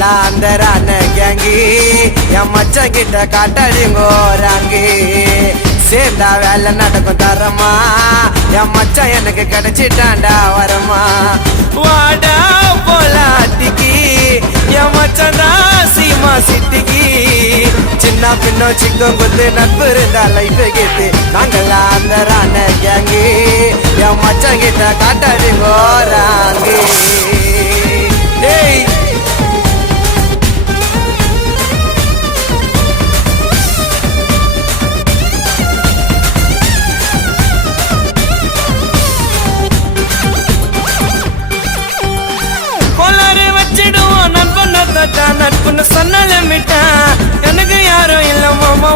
நாங்கெல்லாம் அந்த ரான கேங்கி என் மச்சன் கிட்ட காட்டாடிங்கோராங்கி சேர்ந்தா வேலை நடக்கும் தரமா என் மச்சான் எனக்கு கிடைச்சிட்டாண்டா வரமா வாடா போலாட்டிக்கு என் மச்சான் தான் சீமா சிட்டிக்கு சின்ன பின்னோ சிக்கம் குத்து நட்பு இருந்தா லைஃப் கேட்டு நாங்கெல்லாம் அந்த ரான கேங்கி என் மச்சான் கிட்ட காட்டாடிங்கோராங்கி டேய் நட்புன்னு சொன்னால மிட்டான் எனக்கு யாரும் இல்ல மாமா